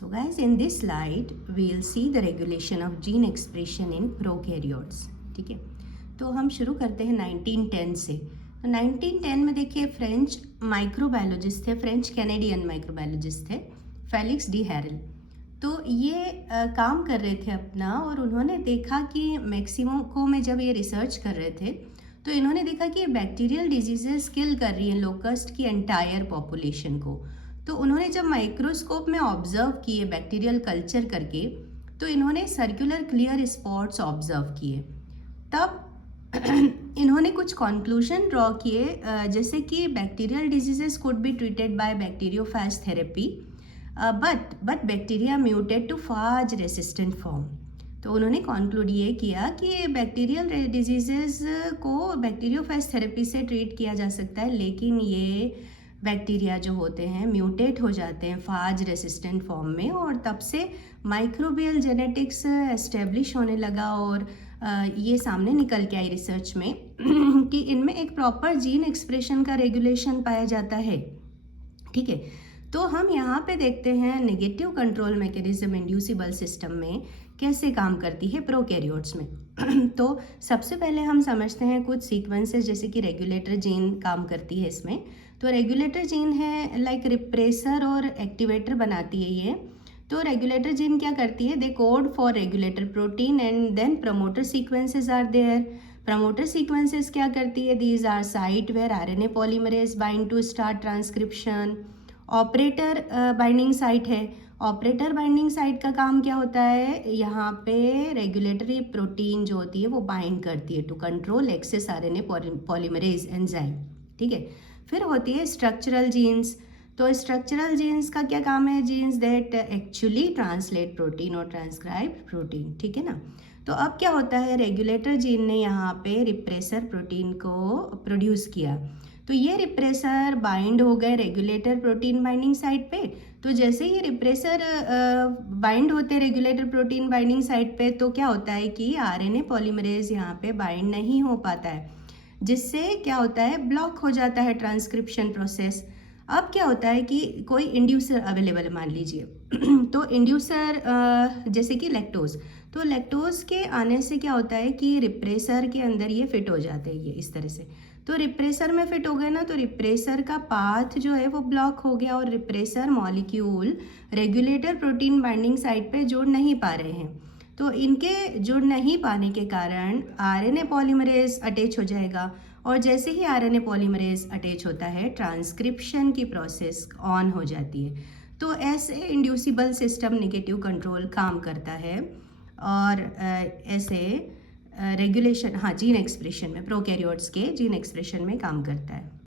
So guys, in this slide we'll see the regulation of gene expression in prokaryotes. ठीक है, तो हम शुरू करते हैं 1910 से। तो 1910 में देखिए फ्रेंच माइक्रोबायोलॉजिस्ट थे, फ्रेंच कैनेडियन माइक्रोबायोलॉजिस्ट थे, फेलिक्स डी हैरल। तो ये काम कर रहे थे अपना, और उन्होंने देखा कि मैक्सिमो में जब ये रिसर्च कर रहे थे तो इन्होंने देखा कि बैक्टीरियल डिजीजेस किल कर रही हैं लोकस्ट की एंटायर पॉपुलेशन को। तो उन्होंने जब माइक्रोस्कोप में ऑब्जर्व किए बैक्टीरियल कल्चर करके, तो इन्होंने सर्कुलर क्लियर स्पॉट्स ऑब्जर्व किए। तब इन्होंने कुछ कंक्लूजन ड्रॉ किए, जैसे कि bacterial diseases could be treated by bacteriophage therapy, but bacteria muted to phage resistant form. तो उन्होंने कंक्लूड ये किया कि बैक्टीरियल डिजीजेस को बैक्टीरियोफेज थेरेपी से ट्रीट किया जा सकता है, लेकिन ये बैक्टीरिया जो होते हैं म्यूटेट हो जाते हैं फाज रेसिस्टेंट फॉर्म में, और तब से माइक्रोबियल जेनेटिक्स एस्टेब्लिश होने लगा। और ये सामने निकल के आई रिसर्च में कि इनमें एक प्रॉपर जीन एक्सप्रेशन का रेगुलेशन पाया जाता है। ठीक है, तो हम यहाँ पे देखते हैं negative control mechanism inducible system में कैसे काम करती है प्रोकैरियोट्स में। तो सबसे पहले हम समझते हैं कुछ सीक्वेंसेस, जैसे कि रेगुलेटर जीन काम करती है इसमें। तो रेगुलेटर जीन है लाइक रिप्रेसर और एक्टिवेटर बनाती है ये। तो रेगुलेटर जीन क्या करती है, they code for regulator protein and then promoter sequences are there. Promoter sequences क्या करती है, these are site where RNA polymerase bind to start transcription. Operator binding site है। ऑपरेटर बाइंडिंग साइट का काम क्या होता है, यहाँ पे रेगुलेटरी प्रोटीन जो होती है वो बाइंड करती है to control access RNA polymerase enzyme. ठीक है, फिर होती है स्ट्रक्चरल जीन्स। तो स्ट्रक्चरल जीन्स का क्या काम है, genes that actually translate protein और ट्रांसक्राइब प्रोटीन। ठीक है ना। तो अब क्या होता है, रेगुलेटर जीन ने यहाँ पे रिप्रेसर प्रोटीन को प्रोड्यूस किया। तो ये रिप्रेसर बाइंड हो गए रेगुलेटर प्रोटीन बाइंडिंग साइट पे। तो जैसे ही रिप्रेसर बाइंड होते हैं रेगुलेटर प्रोटीन बाइंडिंग साइट पे, तो क्या होता है कि आरएनए पॉलीमरेज यहाँ पे बाइंड नहीं हो पाता है, जिससे क्या होता है, ब्लॉक हो जाता है ट्रांसक्रिप्शन प्रोसेस। अब क्या होता है कि कोई इंड्यूसर अवेलेबल है मान लीजिए तो इंड्यूसर जैसे कि लैक्टोज। तो लैक्टोज के आने से क्या होता है कि रिप्रेसर के अंदर ये फिट हो जाते हैं, ये इस तरह से। तो रिप्रेसर में फिट हो गए ना, तो रिप्रेसर का पाथ जो है वो ब्लॉक हो गया, और repressor molecule regulator protein binding site पे जुड़ नहीं पा रहे हैं। तो इनके जुड़ नहीं पाने के कारण आरएनए पॉलीमरेज अटैच हो जाएगा, और जैसे ही आरएनए पॉलीमरेज अटैच होता है ट्रांसक्रिप्शन की प्रोसेस ऑन हो जाती है। तो ऐसे इंड्यूसिबल सिस्टम नेगेटिव कंट्रोल काम करता है, और ऐसे रेगुलेशन, हाँ, जीन एक्सप्रेशन में प्रोकैरियोट्स के जीन एक्सप्रेशन में काम करता है।